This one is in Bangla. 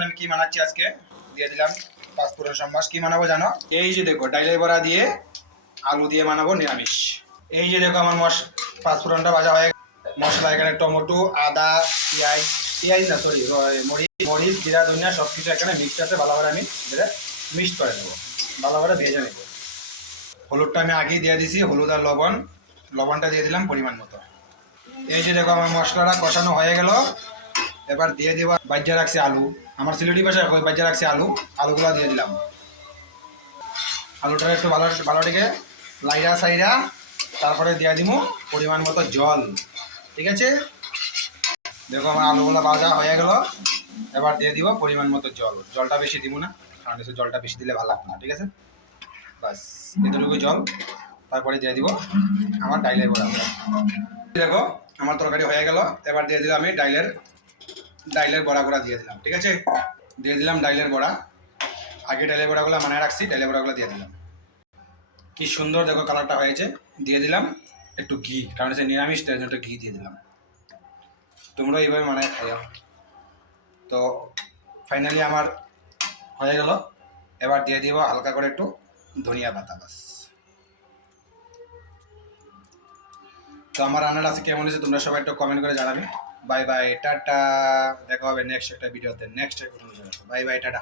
নতুন আমি কি বানাচ্ছি আজকে দিয়ে দিলাম পাঁচফোড়ন সম্বাস। কি বানাবো জানো? এই যে দেখো ডাইলের বড়া দিয়ে আলু দিয়ে বানাবো নিরামিষ। এই যে দেখো আমার পাঁচফোড়নটা ভাজা হয়ে মশলা, এখানে টমেটো, আদা, পেঁয়াজ, পেঁয়াজ না সরি মরিচ, জিরা, ধনিয়া সব কিছু এখানে মিক্সড আছে। ভালো করে আমি মিক্সড করে নেবো, ভালো করে ভেজে নেবো। হলুদটা আমি আগেই দিয়ে দিছি, হলুদ আর লবণটা দিয়ে দিলাম পরিমাণ মতো। এই যে দেখো আমার মশলাটা কষানো হয়ে গেল। এবার দিয়ে দিব বাজ্যা রাখছি আলু, আমার সিলেটি ভাষায় ওই বাজ্যা রাখছি আলুগুলো দিয়ে দিলাম। আলুটা একটু ভালোটিকে লাইরা সাইরা তারপরে দিয়ে দিব পরিমাণ মতো জল। ঠিক আছে, দেখো আমার আলুগুলো ভাজা হয়ে গেল। এবার দিয়ে দিব পরিমাণ মতো জলটা বেশি দিব না, কারণ জলটা বেশি দিলে ভালো লাগবে না। ঠিক আছে, বাস এতটুকু জল। তারপরে দিয়ে দিব আমার ডাইলের বড়া। দেখো আমার তরকারি হয়ে গেল। এবার দিয়ে দিলাম আমি ডাইলের বড়াগুলো দিয়ে দিলাম। ঠিক আছে, দিয়ে দিলাম ডাইলের বড়া। আগে ডাইলের বড়াগুলো বানায় রাখছি, ডাইলের বড়াগুলো দিয়ে দিলাম। কি সুন্দর দেখো কালারটা হয়েছে। দিয়ে দিলাম একটু ঘি, কারণ হচ্ছে নিরামিষ, তার জন্য একটু ঘি দিয়ে দিলাম। তোমরা এইভাবে বানায় খাইও। তো ফাইনালি আমার হয়ে গেল। এবার দিয়ে দিব হালকা করে একটু ধনিয়া পাতা, বাস। তো আমার রান্নাটা আজকে কেমন হয়েছে তোমরা সবাই একটু কমেন্ট করে জানাবে। Bye bye, tata. দেখা হবে নেক্সট একটা ভিডিওতে, নেক্সট বাই বাই, টাটা।